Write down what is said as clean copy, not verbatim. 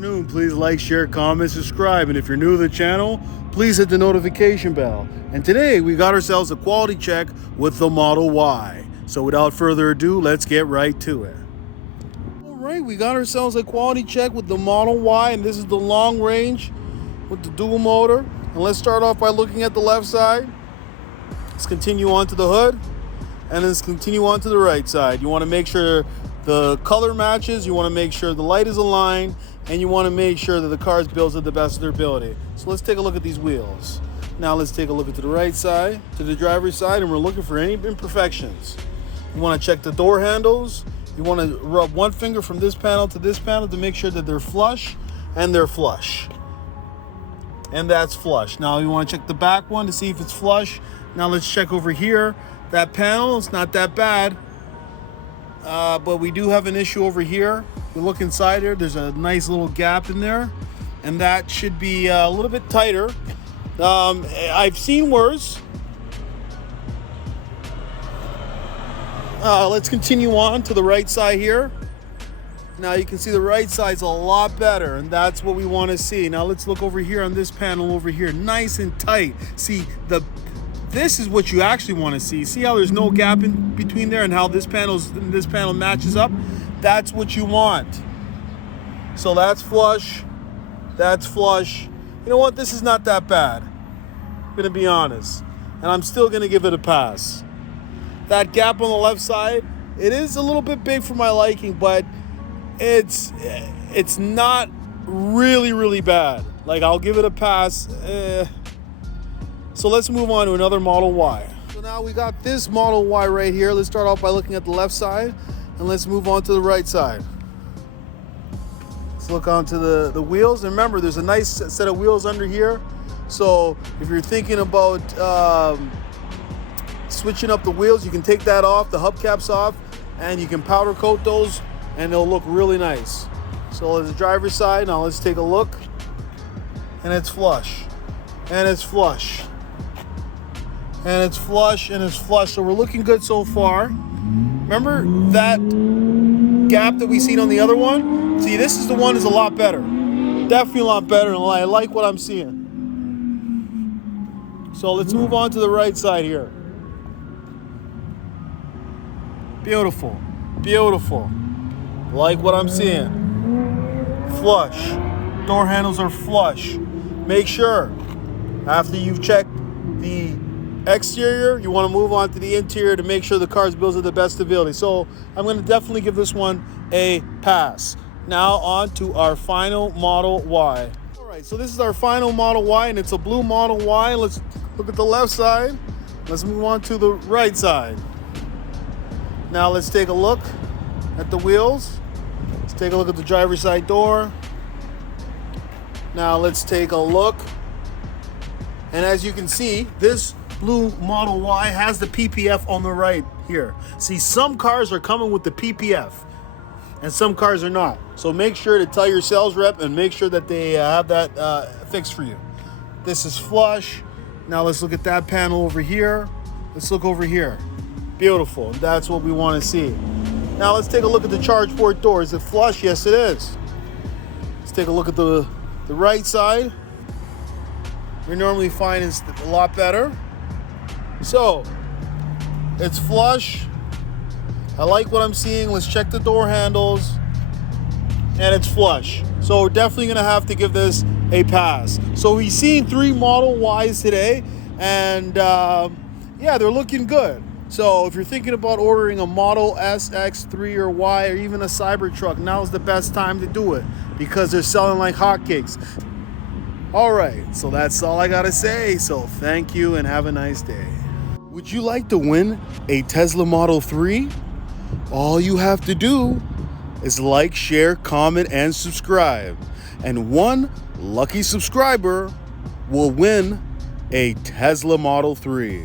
afternoon. Please like, share, comment, subscribe. And if you're new to the channel, please hit the notification bell. And today we got ourselves a quality check with the Model Y. So without further ado, let's get right to it. All right, we got ourselves a quality check with the Model Y, and this is the long range with the dual motor. And let's start off by looking at the left side. Let's continue on to the hood, and let's continue on to the right side. You want to make sure the color matches, you want to make sure the light is aligned, and you want to make sure that the car is built to the best of their ability. So let's take a look at these wheels. Now let's take a look at the right side, to the driver's side, and we're looking for any imperfections. You want to check the door handles. You want to rub one finger from this panel to this panel to make sure that they're flush, and they're flush. And that's flush. Now you want to check the back one to see if it's flush. Now let's check over here. That panel, it's not that bad. But we do have an issue over here. You look inside here, there's a nice little gap in there, and that should be a little bit tighter. I've seen worse. Let's continue on to the right side here. Now you can see the right side's a lot better, and that's what we want to see. Now let's look over here on this panel over here, nice and tight. See, this is what you actually want to see. See how there's no gap in between there, and how this panel matches up? That's what you want. So that's flush. That's flush. You know what? This is not that bad. I'm going to be honest. And I'm still going to give it a pass. That gap on the left side, it is a little bit big for my liking, but it's not really, really bad. Like, I'll give it a pass. So let's move on to another Model Y. So now we got this Model Y right here. Let's start off by looking at the left side, and let's move on to the right side. Let's look onto the wheels. And remember, there's a nice set of wheels under here. So if you're thinking about switching up the wheels, you can take that off, the hubcaps off, and you can powder coat those, and they'll look really nice. So as the driver's side, now let's take a look. And it's flush. And it's flush. And it's flush, and it's flush. So we're looking good so far. Remember that gap that we seen on the other one? See, this is the one that's a lot better. Definitely a lot better, and I like what I'm seeing. So let's move on to the right side here. Beautiful. Beautiful. Like what I'm seeing. Flush. Door handles are flush. Make sure, after you've checked the exterior, you want to move on to the interior to make sure the car is built to the best ability. So I'm going to definitely give this one a pass. Now on to our final Model Y. All right, so this is our final Model Y, and it's a blue Model Y. Let's look at the left side. Let's move on to the right side. Now let's take a look at the wheels. Let's take a look at the driver's side door. Now let's take a look. And as you can see, this blue Model Y has the PPF on the right here. See, some cars are coming with the PPF and some cars are not. So make sure to tell your sales rep and make sure that they have that fixed for you. This is flush. Now let's look at that panel over here. Let's look over here. Beautiful. That's what we want to see. Now let's take a look at the charge port door. Is it flush? Yes, it is. Let's take a look at the right side. We normally find it's a lot better. So it's flush. I like what I'm seeing. Let's check the door handles, and it's flush. So we're definitely gonna have to give this a pass. So we've seen 3 Model Ys today, and yeah, they're looking good. So if you're thinking about ordering a Model S, X3, or Y, or even a Cybertruck, now's the best time to do it because they're selling like hotcakes. All right, so that's all I gotta say. So thank you and have a nice day. Would you like to win a Tesla Model 3? All you have to do is like, share, comment, and subscribe. And one lucky subscriber will win a Tesla Model 3.